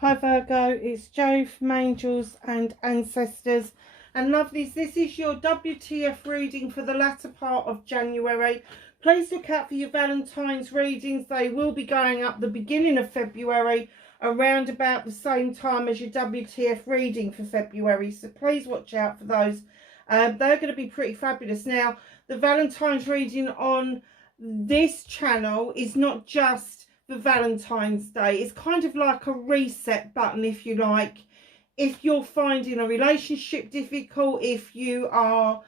Hi Virgo, it's Jo from Angels and Ancestors and Lovelies. This is your WTF reading for the latter part of January. Please look out for your Valentine's readings. They will be going up the beginning of February, around about the same time as your WTF reading for February. So please watch out for those. They're going to be pretty fabulous. Now, the Valentine's reading on this channel is not just for Valentine's Day. It's kind of like a reset button, if you like. If you're finding a relationship difficult, if you are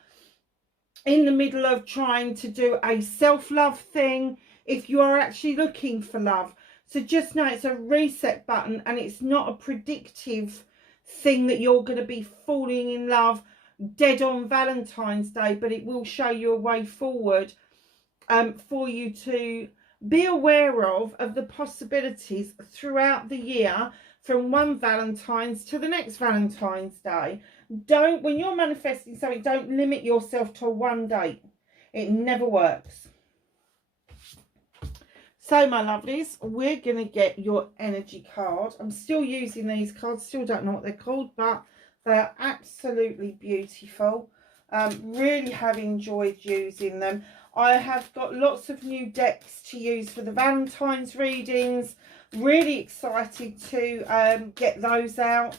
in the middle of trying to do a self-love thing, if you are actually looking for love. So just know it's a reset button, and it's not a predictive thing that you're going to be falling in love dead on Valentine's Day, but it will show you a way forward for you to be aware of the possibilities throughout the year, from one Valentine's to the next Valentine's Day. When you're manifesting something, don't limit yourself to one date. It never works. So my lovelies, we're going to get your energy card. I'm still using these cards, still don't know what they're called, but they're absolutely beautiful. Really have enjoyed using them. I have got lots of new decks to use for the Valentine's readings. Really excited to get those out.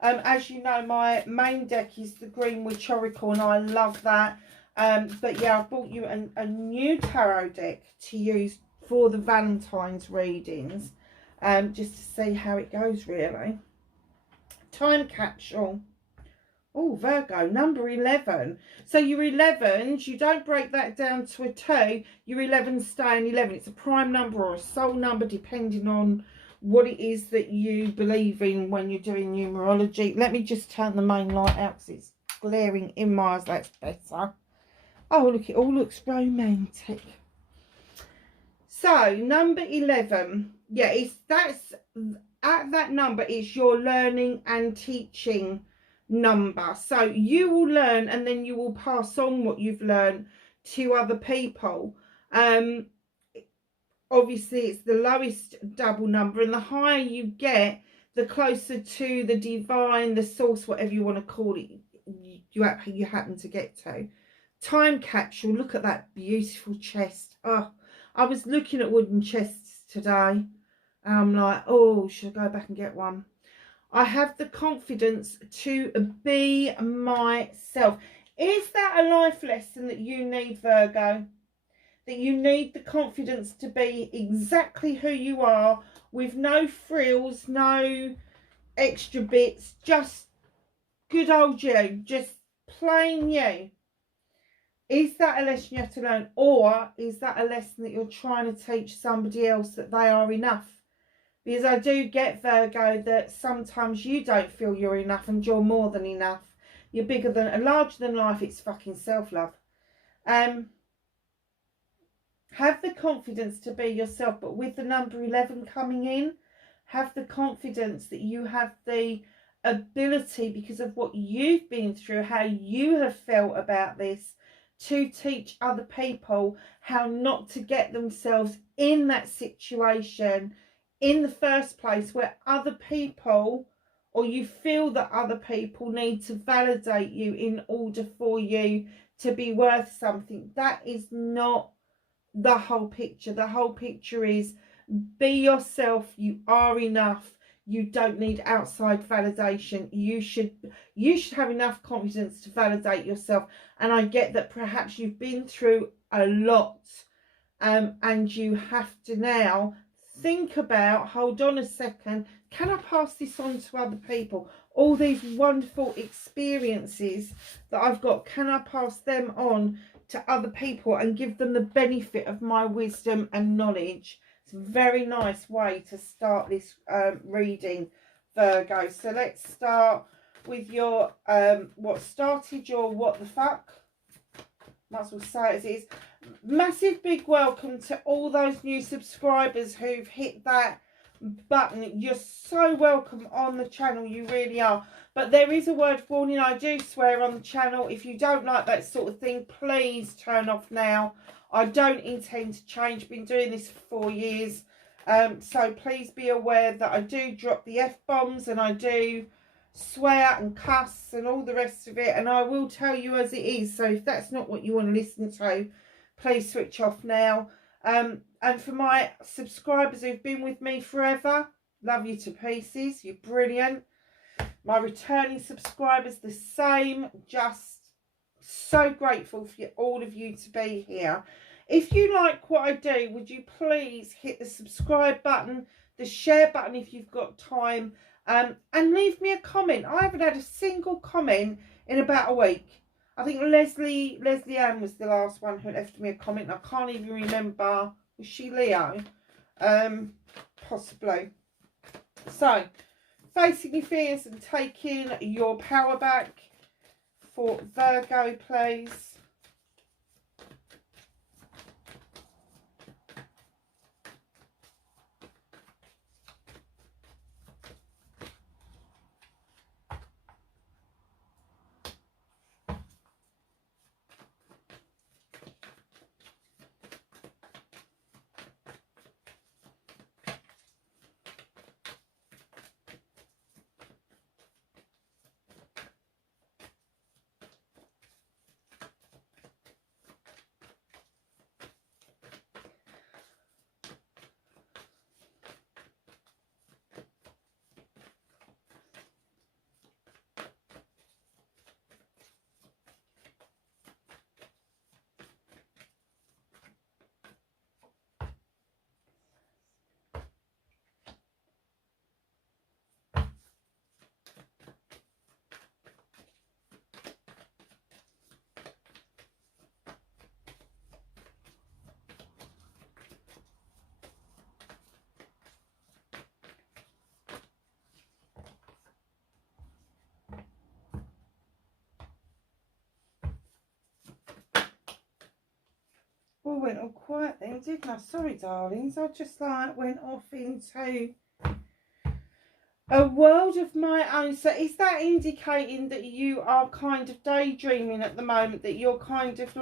As you know, my main deck is the Green Witch Oracle, and I love that. But yeah, I've bought you a new tarot deck to use for the Valentine's readings, just to see how it goes, really. Time capsule. Oh, Virgo, number 11. So your 11s, you don't break that down to a 2. Your 11s stay an 11. It's a prime number or a soul number, depending on what it is that you believe in when you're doing numerology. Let me just turn the main light out because it's glaring in my eyes. That's better. Oh, look, it all looks romantic. So, number 11. Yeah, at that number is your learning and teaching number. So you will learn, and then you will pass on what you've learned to other people. Obviously it's the lowest double number, and the higher you get, the closer to the divine, the source, whatever you want to call it, you happen to get to. Time capsule. Look at that beautiful chest. Oh, I was looking at wooden chests today, and I'm like, oh, should I go back and get one? I have the confidence to be myself. Is that a life lesson that you need, Virgo? That you need the confidence to be exactly who you are, with no frills, no extra bits, just good old you, just plain you. Is that a lesson you have to learn, or is that a lesson that you're trying to teach somebody else that they are enough? Because I do get, Virgo, that sometimes you don't feel you're enough and you're more than enough. You're bigger than, larger than life. It's fucking self-love. Have the confidence to be yourself, but with the number 11 coming in, have the confidence that you have the ability, because of what you've been through, how you have felt about this, to teach other people how not to get themselves in that situation in the first place, where other people, or you feel that other people, need to validate you in order for you to be worth something. That is not the whole picture. The whole picture is, be yourself. You are enough. You don't need outside validation. You should have enough confidence to validate yourself. And I get that perhaps you've been through a lot, and you have to now think about, hold on a second, can I pass this on to other people? All these wonderful experiences that I've got, can I pass them on to other people and give them the benefit of my wisdom and knowledge? It's a very nice way to start this reading, Virgo. So let's start with your what started your what the fuck. Might as well say it as it is. Massive big welcome to all those new subscribers who've hit that button. You're so welcome on the channel, you really are. But there is a word warning. I do swear on the channel. If you don't like that sort of thing, please turn off now. I don't intend to change. Been doing this for 4 years. So please be aware that I do drop the F-bombs and I do swear and cuss and all the rest of it, and I will tell you as it is. So if that's not what you want to listen to, please switch off now. And for my subscribers who've been with me forever, love you to pieces. You're brilliant. My returning subscribers, the same. Just so grateful for all of you to be here. If you like what I do, would you please hit the subscribe button, the share button if you've got time, and leave me a comment. I haven't had a single comment in about a week. I think Leslie Ann was the last one who left me a comment. I can't even remember. Was she Leo? Possibly. So, facing your fears and taking your power back for Virgo, please. Well, went all quiet then, didn't I? Sorry, darlings. I just went off into a world of my own. So is that indicating that you are kind of daydreaming at the moment? That you're kind of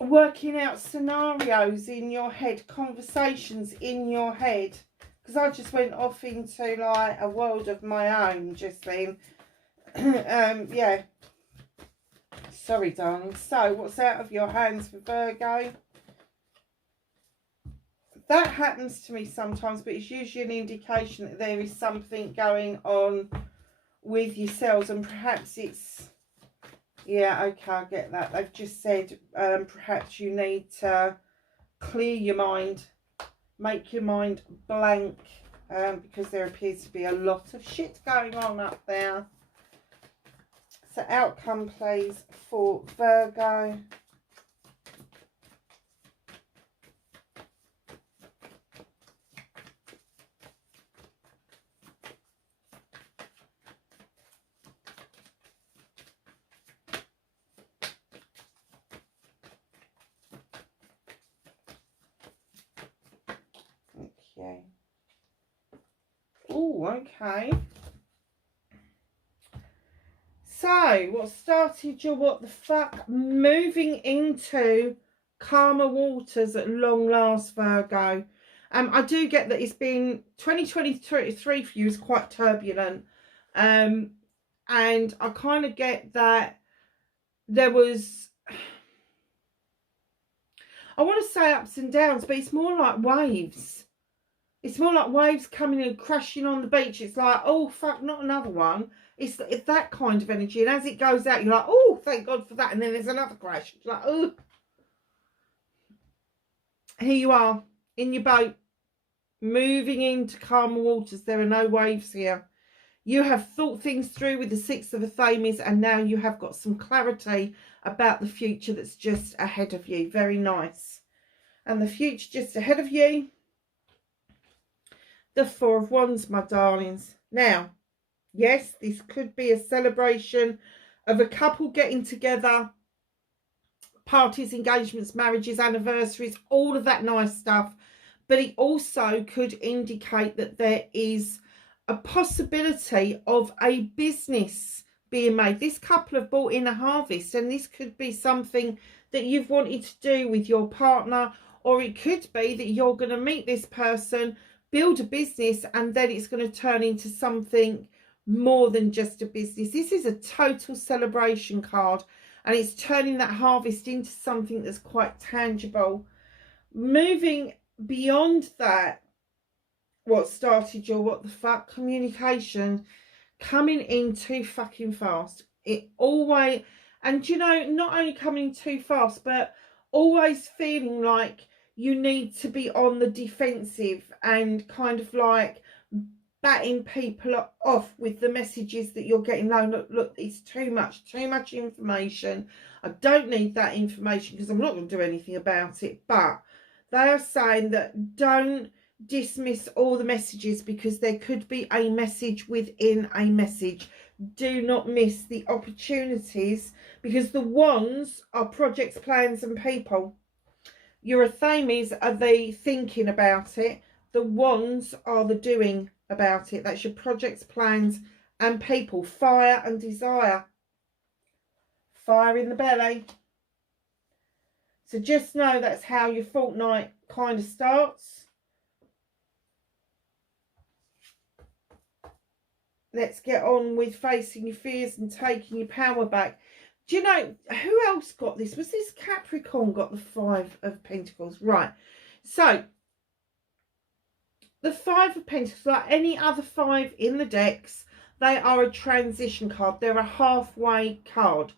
working out scenarios in your head, conversations in your head? Because I just went off into a world of my own just then. Yeah. Sorry, darling. So, what's out of your hands for Virgo? That happens to me sometimes, but it's usually an indication that there is something going on with yourselves, and perhaps it's... Yeah, okay, I get that. They've just said perhaps you need to clear your mind, make your mind blank, because there appears to be a lot of shit going on up there. So outcome, please, for Virgo. Okay. Oh, okay. So, what started your what the fuck moving into calmer waters at long last, Virgo? I do get that it's been 2023 for you is quite turbulent. And I kind of get that there was, I want to say ups and downs, but it's more like waves. It's more like waves coming and crashing on the beach. It's like, oh, fuck, not another one. It's that kind of energy. And as it goes out, you're like, oh, thank God for that. And then there's another crash. It's like, oh. Here you are in your boat, moving into calmer waters. There are no waves here. You have thought things through with the Six of Athames, and now you have got some clarity about the future that's just ahead of you. Very nice. And the future just ahead of you, the Four of Wands, my darlings. Now, yes, this could be a celebration of a couple getting together, parties, engagements, marriages, anniversaries, all of that nice stuff. But it also could indicate that there is a possibility of a business being made. This couple have brought in a harvest, and this could be something that you've wanted to do with your partner, Or it could be that you're going to meet this person, build a business, and then it's going to turn into something more than just a business. This is a total celebration card, and it's turning that harvest into something that's quite tangible. Moving beyond that, what started your what the fuck communication coming in too fucking fast. It always, and you know, not only coming in too fast, but always feeling like you need to be on the defensive and kind of like batting people off with the messages that you're getting. No, look, it's too much information. I don't need that information because I'm not going to do anything about it. But they are saying that don't dismiss all the messages because there could be a message within a message. Do not miss the opportunities because the wands are projects, plans and people. Your Euthymes are the thinking about it. The wands are the doing about it. That's your projects, plans and people. Fire and desire. Fire in the belly. So just know that's how your fortnight kind of starts. Let's get on with facing your fears and taking your power back. Do you know who else got this? Was this Capricorn got the 5 of Pentacles? Right. So the 5 of Pentacles, like any other 5 in the decks, they are a transition card. They're a halfway card.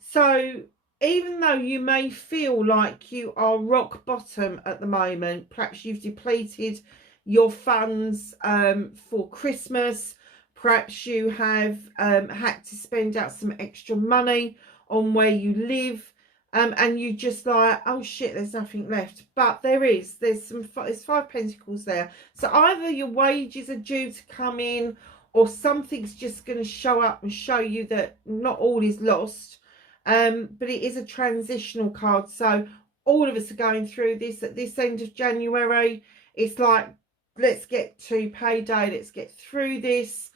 So even though you may feel like you are rock bottom at the moment, perhaps you've depleted your funds for Christmas, perhaps you have had to spend out some extra money on where you live, and you just like, oh shit, there's nothing left. But there's 5 Pentacles there. So either your wages are due to come in, or something's just going to show up and show you that not all is lost. But it is a transitional card. So all of us are going through this at this end of January. It's like, let's get to payday, let's get through this.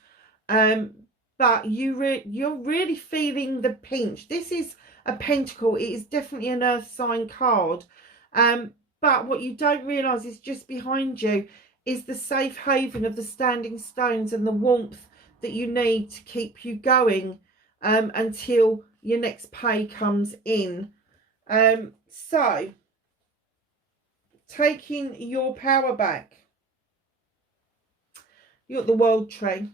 But you're really feeling the pinch. This is a pentacle. It is definitely an earth sign card. But what you don't realise is just behind you is the safe haven of the standing stones and the warmth that you need to keep you going until your next pay comes in. So taking your power back. You're at the World Tree.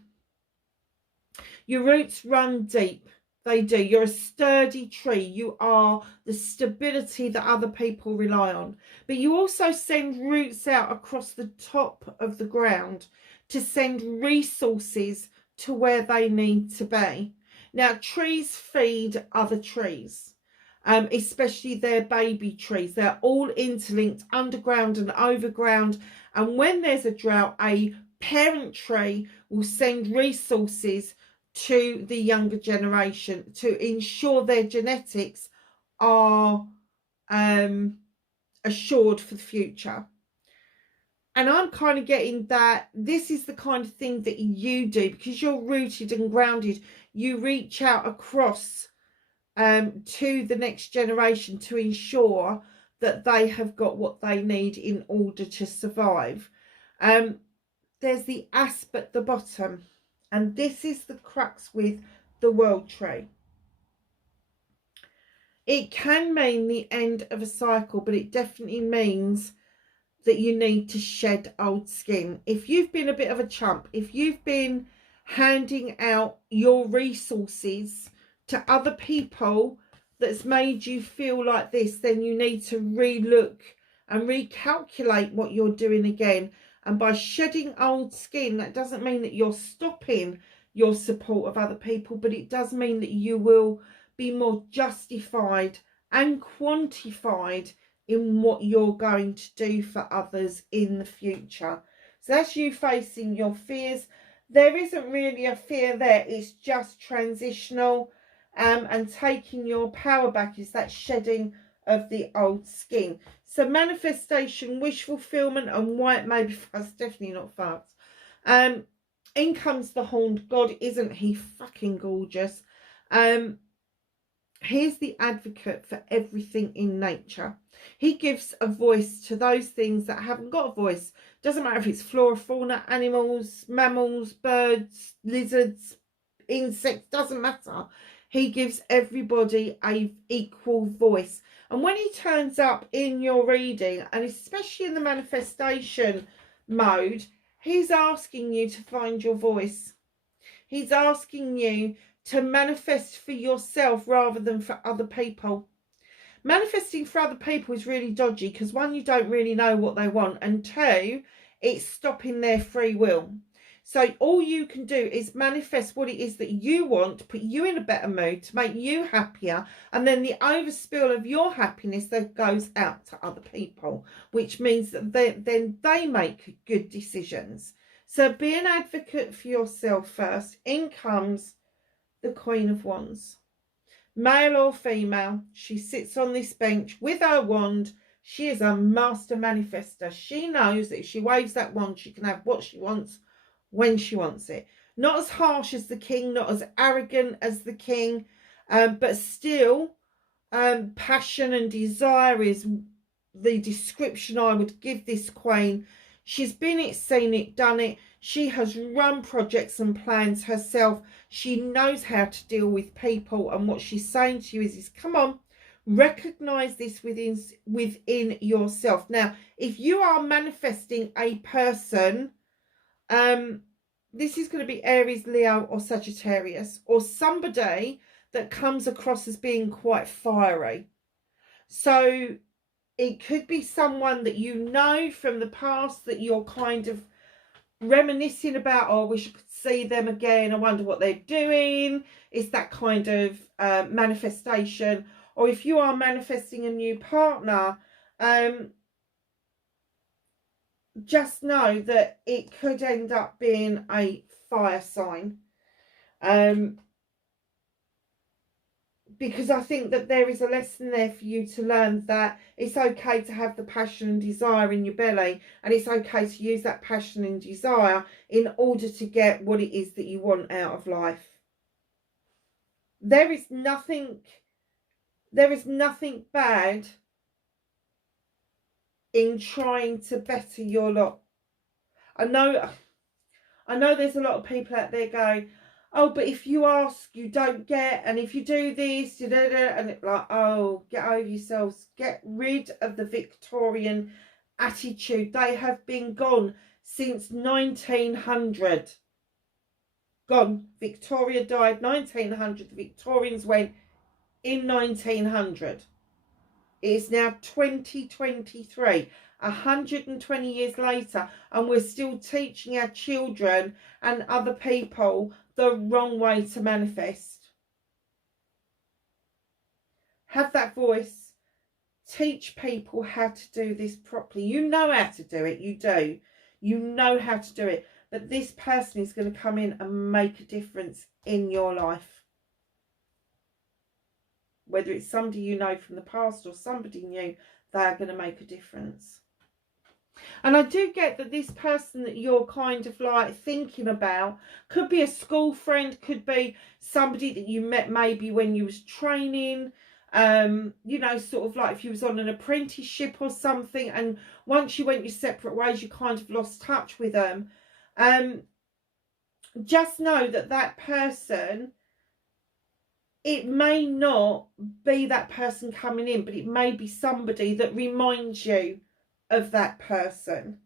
Your roots run deep. They do. You're a sturdy tree. You are the stability that other people rely on. But you also send roots out across the top of the ground to send resources to where they need to be. Now, trees feed other trees, especially their baby trees. They're all interlinked underground and overground. And when there's a drought, a parent tree will send resources to the younger generation to ensure their genetics are assured for the future. And I'm kind of getting that this is the kind of thing that you do because you're rooted and grounded. You reach out across to the next generation to ensure that they have got what they need in order to survive. There's the asp at the bottom. And this is the crux with the World Tree. It can mean the end of a cycle, but it definitely means that you need to shed old skin. If you've been a bit of a chump, if you've been handing out your resources to other people that's made you feel like this, then you need to relook and recalculate what you're doing again. And by shedding old skin, that doesn't mean that you're stopping your support of other people, but it does mean that you will be more justified and quantified in what you're going to do for others in the future. So that's you facing your fears. There isn't really a fear there. It's just transitional, and taking your power back is that shedding of the old skin. So manifestation, wish fulfillment and white maybe fast, definitely not fast. In comes the horned god. Isn't he fucking gorgeous? He's the advocate for everything in nature. He gives a voice to those things that haven't got a voice. Doesn't matter if it's flora, fauna, animals, mammals, birds, lizards, insects, doesn't matter. He gives everybody a equal voice. And when he turns up in your reading, and especially in the manifestation mode, he's asking you to find your voice. He's asking you to manifest for yourself rather than for other people. Manifesting for other people is really dodgy because, one, you don't really know what they want, and two, it's stopping their free will. So all you can do is manifest what it is that you want to put you in a better mood, to make you happier, and then the overspill of your happiness that goes out to other people, which means that then they make good decisions. So be an advocate for yourself first. In comes the Queen of Wands. Male or female, she sits on this bench with her wand. She is a master manifester. She knows that if she waves that wand, she can have what she wants when she wants it. Not as harsh as the king, not as arrogant as the king, but still passion and desire is the description I would give this queen. She's been it, seen it, done it. She has run projects and plans herself. She knows how to deal with people, and what she's saying to you is come on, recognize this within yourself. Now, if you are manifesting a person, this is going to be Aries, Leo, or Sagittarius, or somebody that comes across as being quite fiery. So it could be someone that you know from the past that you're kind of reminiscing about. Oh, I wish I could see them again. I wonder what they're doing. It's that kind of manifestation. Or if you are manifesting a new partner, just know that it could end up being a fire sign. Because I think that there is a lesson there for you to learn, that it's okay to have the passion and desire in your belly, and it's okay to use that passion and desire in order to get what it is that you want out of life. There is nothing bad in trying to better your lot. I know there's a lot of people out there going, oh, but if you ask, you don't get, and if you do this, and it's like, oh, get over yourselves. Get rid of the Victorian attitude. They have been gone since 1900. Gone. Victoria died 1900. The Victorians went in 1900. It is now 2023. 120 years later, and we're still teaching our children and other people the wrong way to manifest. Have that voice. Teach people how to do this properly. You know how to do it. You do. You know how to do it. But this person is going to come in and make a difference in your life. Whether it's somebody you know from the past or somebody new, they are going to make a difference. And I do get that this person that you're kind of like thinking about could be a school friend, could be somebody that you met maybe when you was training, you know, sort of like if you was on an apprenticeship or something, and once you went your separate ways, you kind of lost touch with them. Just know that that person, it may not be that person coming in, but it may be somebody that reminds you of that person.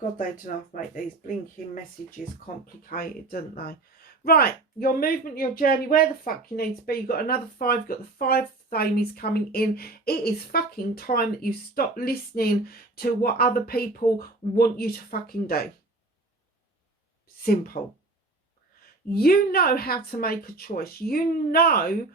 God, they don't have to make these blinking messages complicated, don't they? Right, your movement, your journey, where the fuck you need to be. You've got another 5, you've got the 5 thamies coming in. It is fucking time that you stop listening to what other people want you to fucking do. Simple. You know how to make a choice. You know,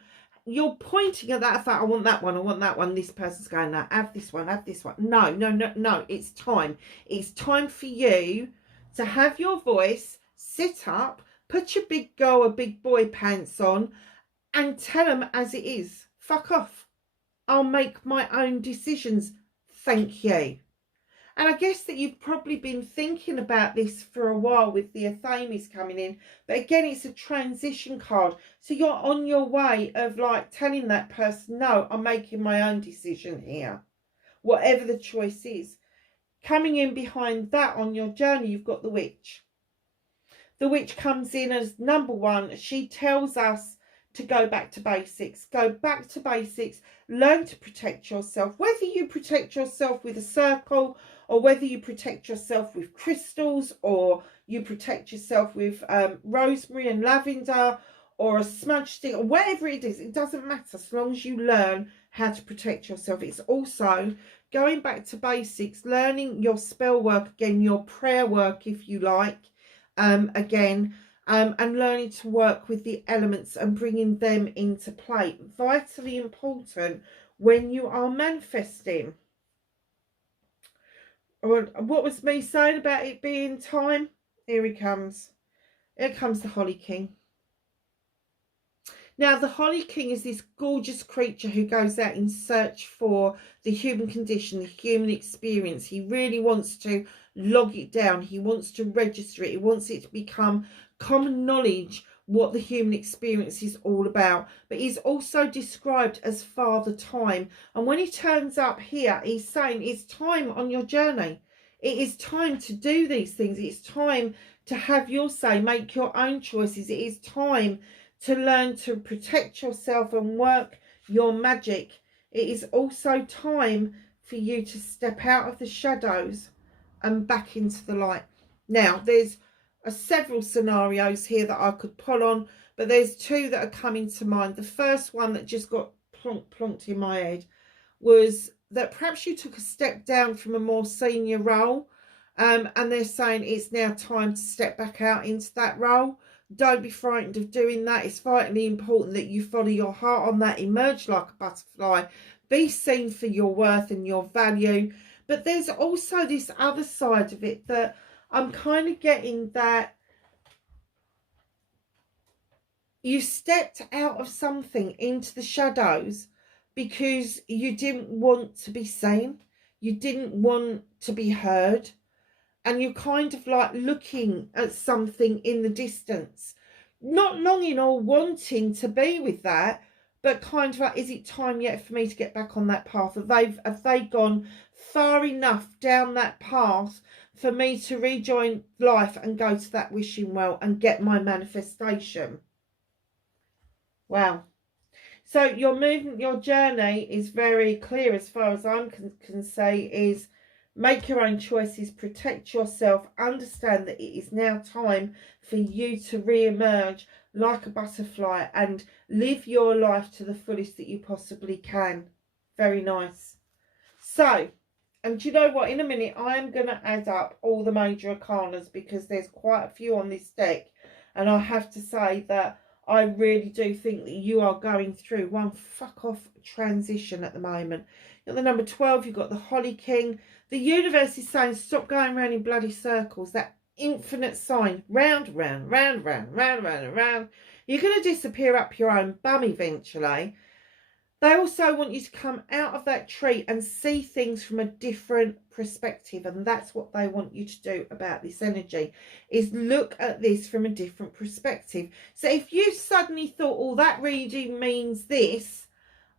you're pointing at that fact, I want that one, I want that one. This person's going, no, have this one, have this one. No. It's time. It's time for you to have your voice, sit up, put your big girl or big boy pants on, and tell them as it is. Fuck off. I'll make my own decisions. Thank you. And I guess that you've probably been thinking about this for a while with the Athames coming in. But again, it's a transition card. So you're on your way of like telling that person, no, I'm making my own decision here. Whatever the choice is. Coming in behind that on your journey, you've got the witch. The witch comes in as number one. She tells us to go back to basics. Go back to basics. Learn to protect yourself. Whether you protect yourself with a circle, or whether you protect yourself with crystals, or you protect yourself with rosemary and lavender, or a smudge stick, or whatever it is, it doesn't matter as long as you learn how to protect yourself. It's also going back to basics, learning your spell work again, your prayer work if you like, again, and learning to work with the elements and bringing them into play. Vitally important when you are manifesting. What was me saying about it being time? Here he comes. Here comes the Holly King. Now, the Holly King is this gorgeous creature who goes out in search for the human condition, the human experience. He really wants to log it down. He wants to register it. He wants it to become common knowledge what the human experience is all about. But he's also described as Father Time. And when he turns up here, he's saying it's time on your journey. It is time to do these things. It's time to have your say, make your own choices. It is time to learn to protect yourself and work your magic. It is also time for you to step out of the shadows and back into the light. Now, there's several scenarios here that I could pull on, but there's two that are coming to mind. The first one that just got plonked in my head was that perhaps you took a step down from a more senior role, and they're saying it's now time to step back out into that role. Don't be frightened of doing that. It's vitally important that you follow your heart on that. Emerge like a butterfly. Be seen for your worth and your value. But there's also this other side of it that I'm kind of getting, that you stepped out of something into the shadows because you didn't want to be seen. You didn't want to be heard. And you're kind of like looking at something in the distance, not longing or wanting to be with that, but kind of like, is it time yet for me to get back on that path? Have they gone far enough down that path for me to rejoin life and go to that wishing well and get my manifestation? Wow. So your movement, your journey is very clear as far as I can say, is make your own choices, protect yourself, understand that it is now time for you to re-emerge like a butterfly and live your life to the fullest that you possibly can. Very nice. So, and do you know what? In a minute, I am going to add up all the major arcanas because there's quite a few on this deck. And I have to say that I really do think that you are going through one fuck off transition at the moment. You've got the number 12, you've got the Holly King. The universe is saying stop going around in bloody circles. That infinite sign, round, round, round, round, round, round, and round. You're going to disappear up your own bum eventually. They also want you to come out of that tree and see things from a different perspective. And that's what they want you to do about this energy, is look at this from a different perspective. So if you suddenly thought, oh, that reading means this,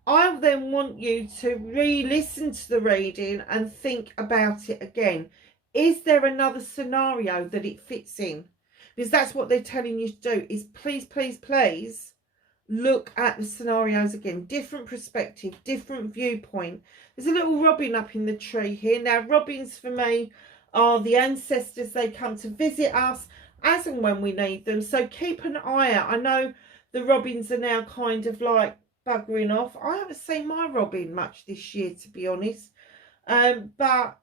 I then want you to re-listen to the reading and think about it again. Is there another scenario that it fits in? Because that's what they're telling you to do, is please, please, please look at the scenarios again. Different perspective, different viewpoint. There's a little robin up in the tree here. Now, robins for me are the ancestors. They come to visit us as and when we need them. So keep an eye out. I know the robins are now kind of like buggering off. I haven't seen my robin much this year, to be honest. But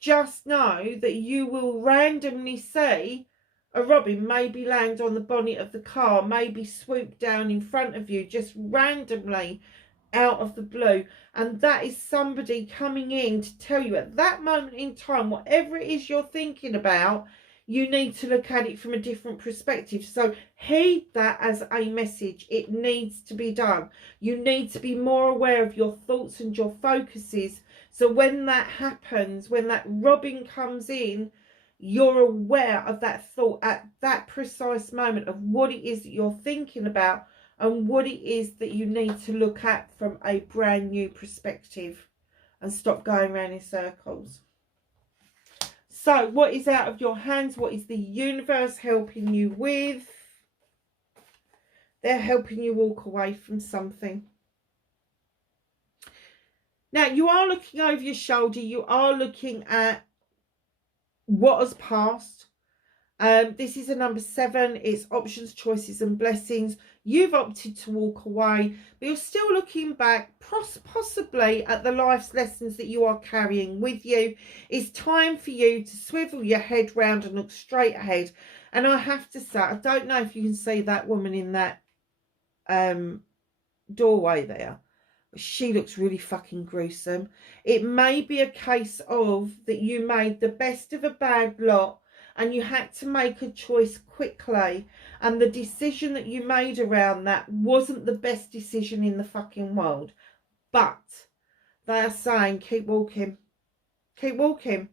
just know that you will randomly see a robin maybe land on the bonnet of the car, maybe swoop down in front of you, just randomly out of the blue. And that is somebody coming in to tell you at that moment in time, whatever it is you're thinking about, you need to look at it from a different perspective. So heed that as a message. It needs to be done. You need to be more aware of your thoughts and your focuses So when that happens, when that robin comes in, you're aware of that thought at that precise moment of what it is that you're thinking about and what it is that you need to look at from a brand new perspective and stop going around in circles. So what is out of your hands? What is the universe helping you with? They're helping you walk away from something. Now, you are looking over your shoulder. You are looking at what has passed. This is a number 7. It's options, choices and blessings. You've opted to walk away, but you're still looking back, possibly at the life's lessons that you are carrying with you. It's time for you to swivel your head round and look straight ahead. And I have to say, I don't know if you can see that woman in that doorway there. She looks really fucking gruesome. It may be a case of that you made the best of a bad lot and you had to make a choice quickly, and the decision that you made around that wasn't the best decision in the fucking world. But they are saying keep walking. Keep walking.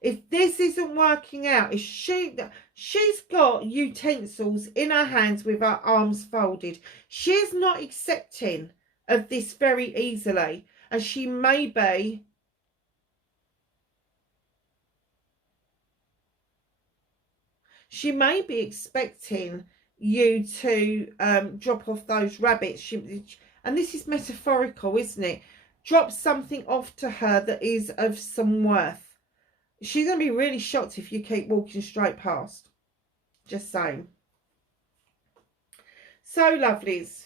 If this isn't working out, if she's got utensils in her hands with her arms folded, she's not accepting of this very easily, and she may be expecting you to drop off those rabbits. And this is metaphorical, isn't it? Drop something off to her that is of some worth. She's going to be really shocked if you keep walking straight past. Just saying. So, lovelies,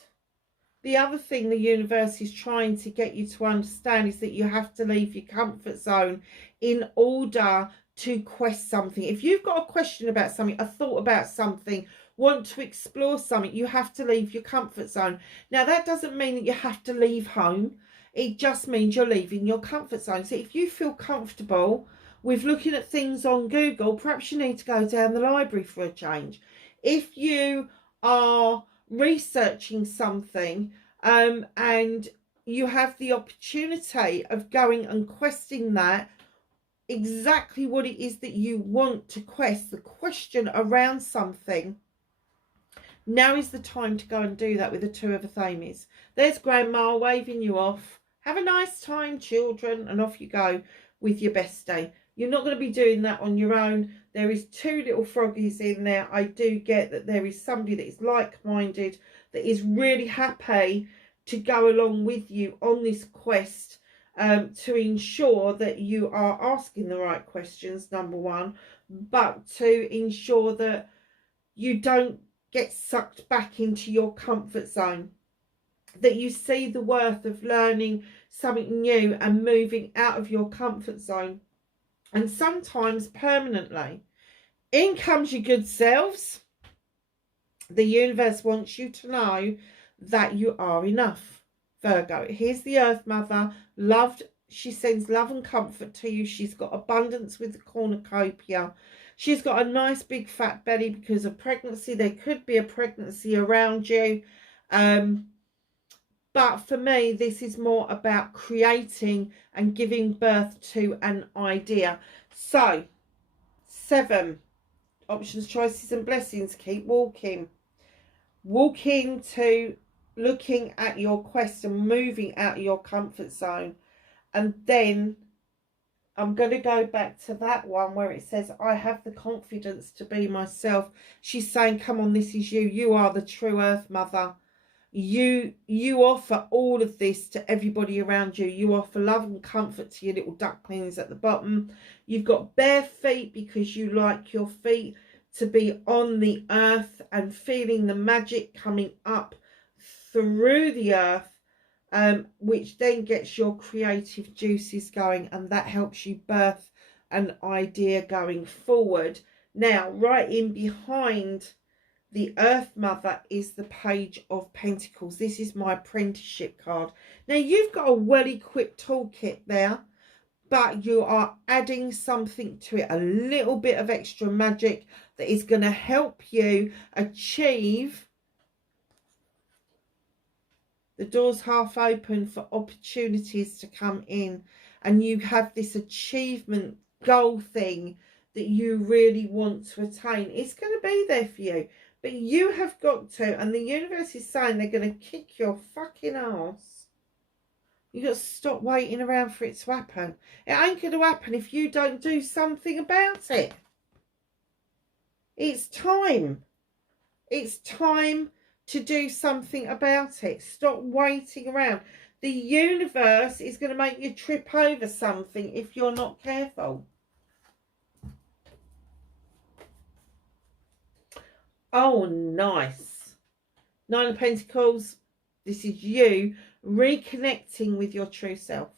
the other thing the universe is trying to get you to understand is that you have to leave your comfort zone in order to quest something. If you've got a question about something, a thought about something, want to explore something, you have to leave your comfort zone. Now, that doesn't mean that you have to leave home. It just means you're leaving your comfort zone. So if you feel comfortable with looking at things on Google, perhaps you need to go down the library for a change. If you are researching something and you have the opportunity of going and questing that, exactly what it is that you want to quest, the question around something, now is the time to go and do that with the 2 of the Thames. There's Grandma waving you off. Have a nice time, children, and off you go with your bestie. You're not going to be doing that on your own. There is 2 little froggies in there. I do get that there is somebody that is like-minded, that is really happy to go along with you on this quest, to ensure that you are asking the right questions, number 1, but to ensure that you don't get sucked back into your comfort zone, that you see the worth of learning something new and moving out of your comfort zone, and sometimes permanently. In comes your good selves. The universe wants you to know that you are enough, Virgo. Here's the Earth Mother, loved. She sends love and comfort to you. She's got abundance with the cornucopia. She's got a nice big fat belly because of pregnancy. There could be a pregnancy around you. But for me, this is more about creating and giving birth to an idea. So, 7, options, choices and blessings. Keep walking. Walking to looking at your quest and moving out of your comfort zone. And then I'm going to go back to that one where it says, I have the confidence to be myself. She's saying, come on, this is you. You are the true Earth Mother. You offer all of this to everybody around you. You offer love and comfort to your little ducklings at the bottom. You've got bare feet because you like your feet to be on the earth and feeling the magic coming up through the earth, which then gets your creative juices going, and that helps you birth an idea going forward. Now, right in behind the Earth Mother is the Page of Pentacles. This is my apprenticeship card. Now, you've got a well-equipped toolkit there, but you are adding something to it, a little bit of extra magic that is going to help you achieve the doors half open for opportunities to come in. and you have this achievement goal thing that you really want to attain, it's going to be there for you. But you have got to, and the universe is saying they're going to kick your fucking ass. You got to stop waiting around for it to happen. It ain't going to happen if you don't do something about it. It's time. It's time to do something about it. Stop waiting around. The universe is going to make you trip over something if you're not careful. Oh, nice. Nine of Pentacles. This is you reconnecting with your true self.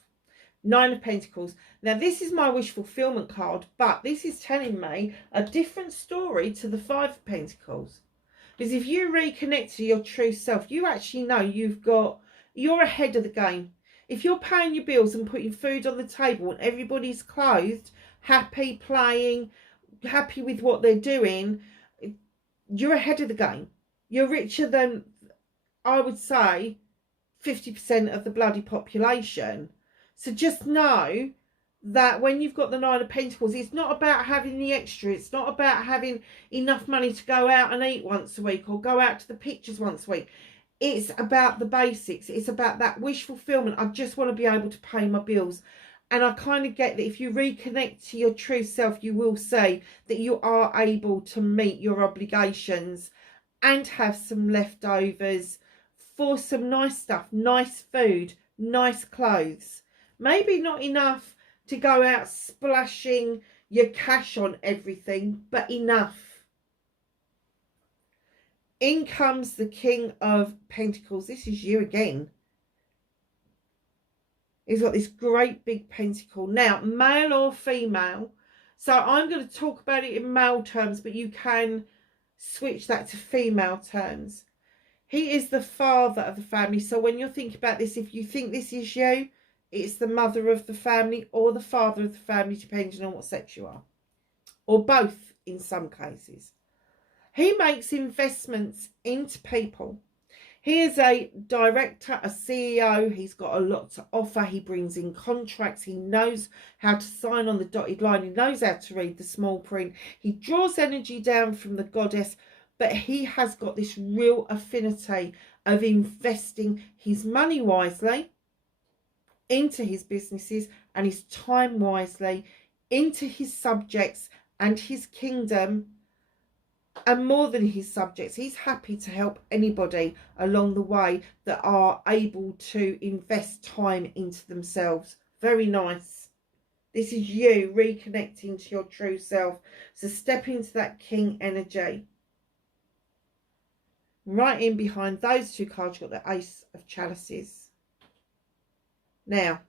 Nine of Pentacles. Now, this is my wish fulfillment card, but this is telling me a different story to the Five of Pentacles. Because if you reconnect to your true self, you actually know you're ahead of the game. If you're paying your bills and putting food on the table and everybody's clothed, happy, playing, happy with what they're doing, you're ahead of the game. You're richer than, I would say, 50% of the bloody population. So just know that when you've got the Nine of Pentacles, it's not about having the extra. It's not about having enough money to go out and eat once a week or go out to the pictures once a week. It's about the basics. It's about that wish fulfillment. I just want to be able to pay my bills. And I kind of get that if you reconnect to your true self, you will see that you are able to meet your obligations and have some leftovers for some nice stuff, nice food, nice clothes. Maybe not enough to go out splashing your cash on everything, but enough. In comes the King of Pentacles. This is you again. He's got this great big pentacle. Now, male or female. So I'm going to talk about it in male terms, but you can switch that to female terms. He is the father of the family. So when you're thinking about this, if you think this is you, it's the mother of the family or the father of the family, depending on what sex you are. Or both in some cases. He makes investments into people. He is a director, a CEO. He's got a lot to offer. He brings in contracts. He knows how to sign on the dotted line. He knows how to read the small print. He draws energy down from the goddess, but he has got this real affinity of investing his money wisely into his businesses and his time wisely into his subjects and his kingdom. And more than his subjects, he's happy to help anybody along the way that are able to invest time into themselves. Very nice. This is you reconnecting to your true self. So step into that king energy. Right in behind those two cards, you've got the Ace of Chalices. Now,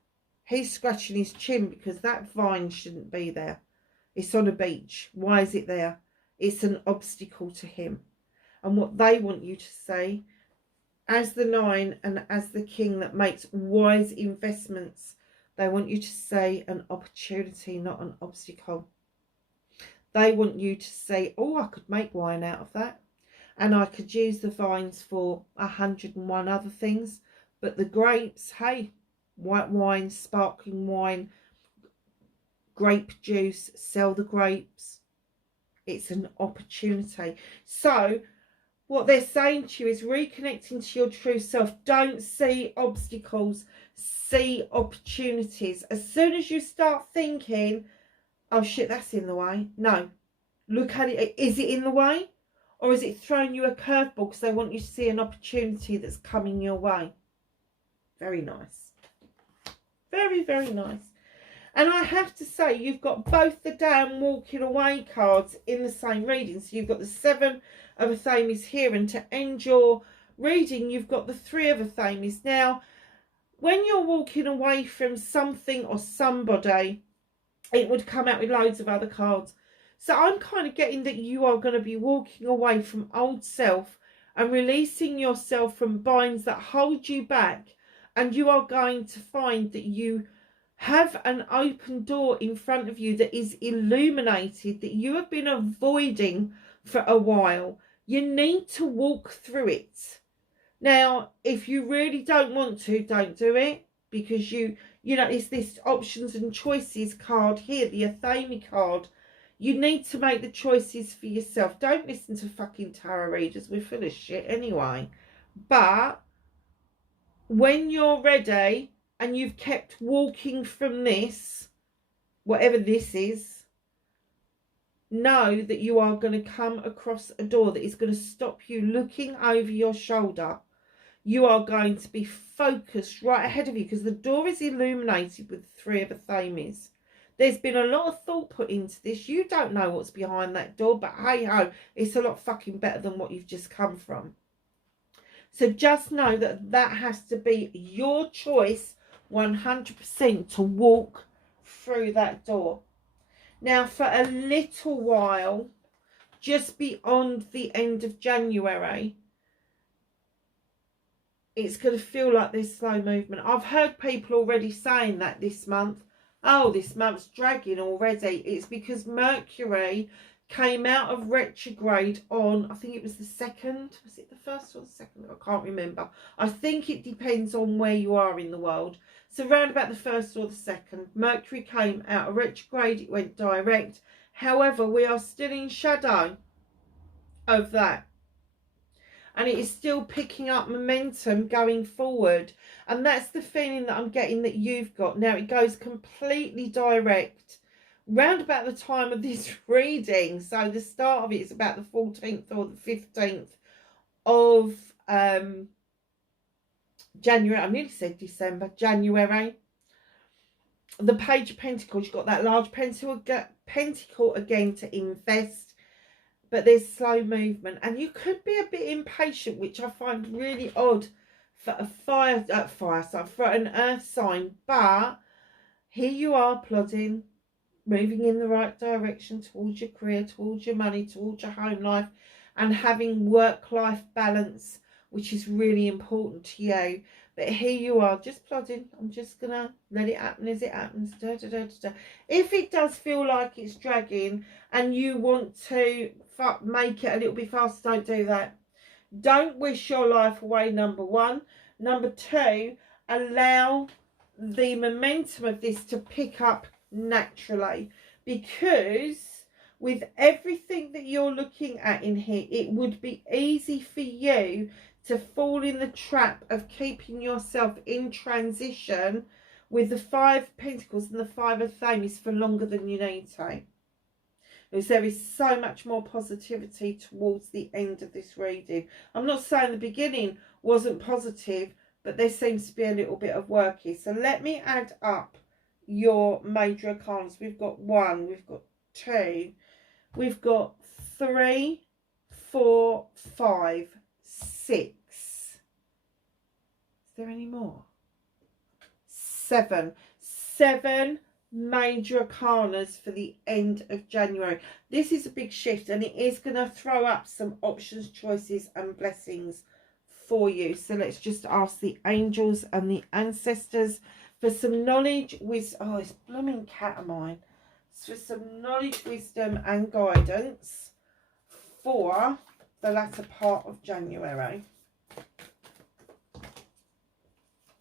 he's scratching his chin because that vine shouldn't be there. It's on a beach. Why is it there? It's an obstacle to him. And what they want you to say, as the Nine and as the King that makes wise investments, they want you to say an opportunity, not an obstacle. They want you to say, oh, I could make wine out of that. And I could use the vines for 101 other things. But the grapes, hey, white wine, sparkling wine, grape juice, sell the grapes. It's an opportunity. So what they're saying to you is reconnecting to your true self. Don't see obstacles, see opportunities. As soon as you start thinking, oh shit, that's in the way. No, look at it. Is it in the way? Or is it throwing you a curveball because they want you to see an opportunity that's coming your way? Very nice. Very, very nice. And I have to say, you've got both the damn walking away cards in the same reading. So you've got the Seven of Athames here. And to end your reading, you've got the Three of Athames. Now, when you're walking away from something or somebody, it would come out with loads of other cards. So I'm kind of getting that you are going to be walking away from old self and releasing yourself from binds that hold you back. And you are going to find that you have an open door in front of you that is illuminated, that you have been avoiding for a while. You need to walk through it. Now, if you really don't want to, don't do it, because you You know, it's this options and choices card here, the Athame card. You need to make the choices for yourself. Don't listen to fucking tarot readers. We're full of shit anyway. But when you're ready and you've kept walking from this, whatever this is, know that you are going to come across a door that is going to stop you looking over your shoulder. You are going to be focused right ahead of you because the door is illuminated with the Three of Athames. There's been a lot of thought put into this. You don't know what's behind that door, but hey ho, it's a lot fucking better than what you've just come from. So just know that that has to be your choice 100% to walk through that door. Now, for a little while, just beyond the end of January, it's going to feel like there's slow movement. I've heard people already saying that this month. Oh, this month's dragging already. It's because Mercury came out of retrograde on, I think it was the 2nd. Was it the 1st or the 2nd? I can't remember. I think it depends on where you are in the world. So around about the 1st or the 2nd, Mercury came out of retrograde. It went direct. However, we are still in shadow of that. And it is still picking up momentum going forward. And that's the feeling that I'm getting that you've got. Now, it goes completely direct round about the time of this reading. So the start of it is about the 14th or the 15th of January. I nearly said December. January. The Page of Pentacles. You've got that large pentacle again to invest. But there's slow movement, and you could be a bit impatient, which I find really odd for a fire sign, for an earth sign. But here you are plodding, moving in the right direction towards your career, towards your money, towards your home life, and having work-life balance, which is really important to you. But here you are, just plodding. I'm just going to let it happen as it happens. Da, da, da, da, da. If it does feel like it's dragging and you want to make it a little bit faster, don't do that. Don't wish your life away, number one. Number two, allow the momentum of this to pick up naturally. Because with everything that you're looking at in here, it would be easy for you to fall in the trap of keeping yourself in transition with the Five of Pentacles and the Five of Athames for longer than you need to. Because there is so much more positivity towards the end of this reading. I'm not saying the beginning wasn't positive, but there seems to be a little bit of work here. So let me add up your major arcanas. We've got 1, we've got 2, we've got 3, 4, 5, 6. Is there any more? 7. 7 major arcanas for the end of January. This is a big shift, and it is going to throw up some options, choices and blessings for you. So let's just ask the angels and the ancestors for some knowledge with oh, this blooming cat of mine. For some knowledge, wisdom and guidance for the latter part of January.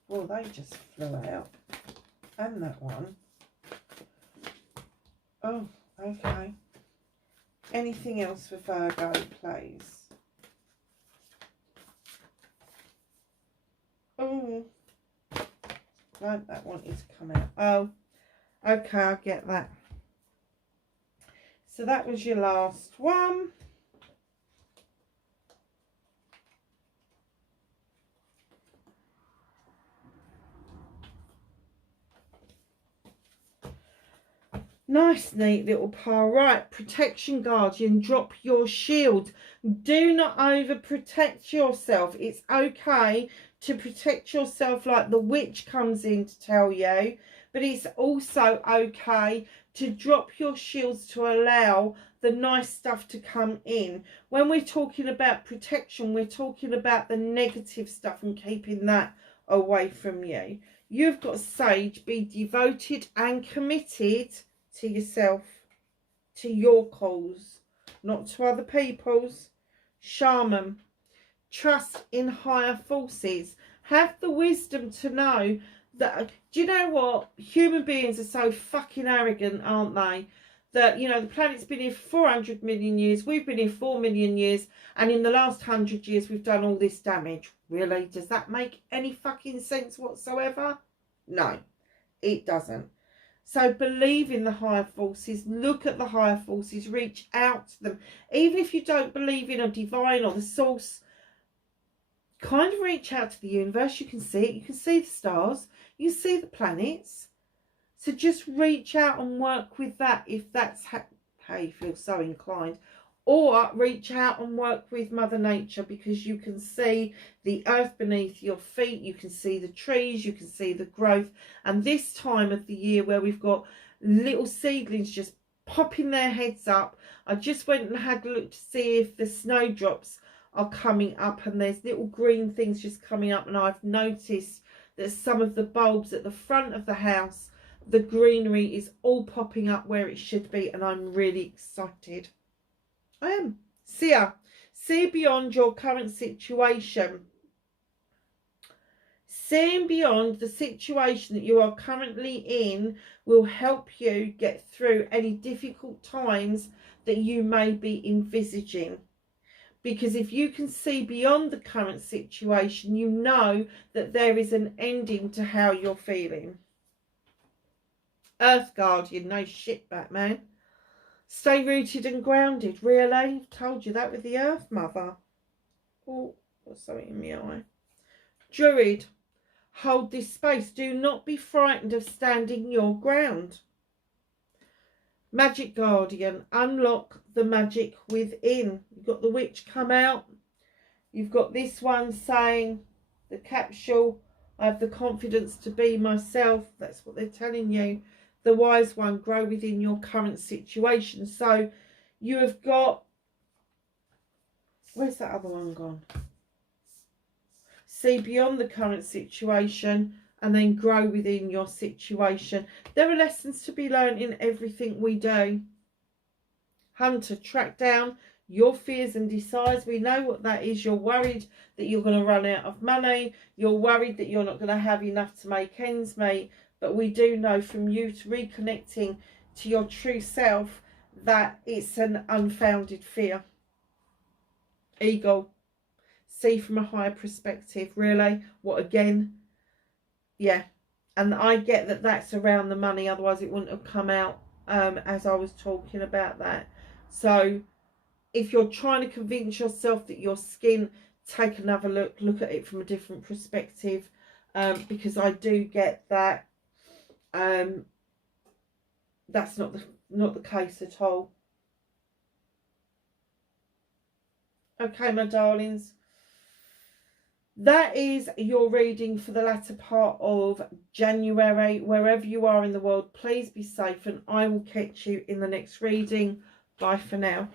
Well, they just flew out. And that one. Oh, okay. Anything else for Virgo, please? Oh. No, that wanted to come out. Oh, okay, I get that. So that was your last one. Nice, neat little pile. Right, protection guardian, drop your shield. Do not overprotect yourself. It's okay to protect yourself like the witch comes in to tell you, but it's also okay to drop your shields to allow the nice stuff to come in. When we're talking about protection, we're talking about the negative stuff and keeping that away from you. You've got Sage, be devoted and committed to yourself, to your cause, not to other people's. Shaman, trust in higher forces. Have the wisdom to know That, do you know what? Human beings are so fucking arrogant, aren't they? That, you know, the planet's been here for 400 million years. We've been here 4 million years. And in the last 100 years, we've done all this damage. Really? Does that make any fucking sense whatsoever? No, it doesn't. So believe in the higher forces. Look at the higher forces. Reach out to them. Even if you don't believe in a divine or the source, kind of reach out to the universe. You can see it. You can see the stars. You see the planets. So just reach out and work with that if that's how you feel so inclined. Or reach out and work with Mother Nature, because you can see the earth beneath your feet. You can see the trees. You can see the growth. And this time of the year where we've got little seedlings just popping their heads up. I just went and had a look to see if the snowdrops are coming up, and there's little green things just coming up. And I've noticed that some of the bulbs at the front of the house, the greenery is all popping up where it should be, and I'm really excited. I am. See beyond your current situation. Seeing beyond the situation that you are currently in will help you get through any difficult times that you may be envisaging. Because if you can see beyond the current situation, you know that there is an ending to how you're feeling. Earth Guardian, no shit, Batman. Stay rooted and grounded. Really? I've told you that with the Earth Mother. Oh, got something in my eye. Druid, hold this space. Do not be frightened of standing your ground. Magic Guardian, unlock the magic within. You've got the witch come out. You've got this one saying, the capsule, I have the confidence to be myself. That's what they're telling you. The wise one, grow within your current situation. So you have got, where's that other one gone? See beyond the current situation and then grow within your situation. There are lessons to be learned in everything we do. Hunter, track down your fears and desires. We know what that is. You're worried that you're going to run out of money. You're worried that you're not going to have enough to make ends meet. But we do know from you to reconnecting to your true self that it's an unfounded fear. Eagle, see from a higher perspective. Really? What again? Yeah. And I get that that's around the money. Otherwise it wouldn't have come out as I was talking about that. So if you're trying to convince yourself that your skin, take another look. Look at it from a different perspective. Because I do get that. That's not the case at all. Okay, my darlings, that is your reading for the latter part of January. Wherever you are in the world, please be safe, and I will catch you in the next reading. Bye for now.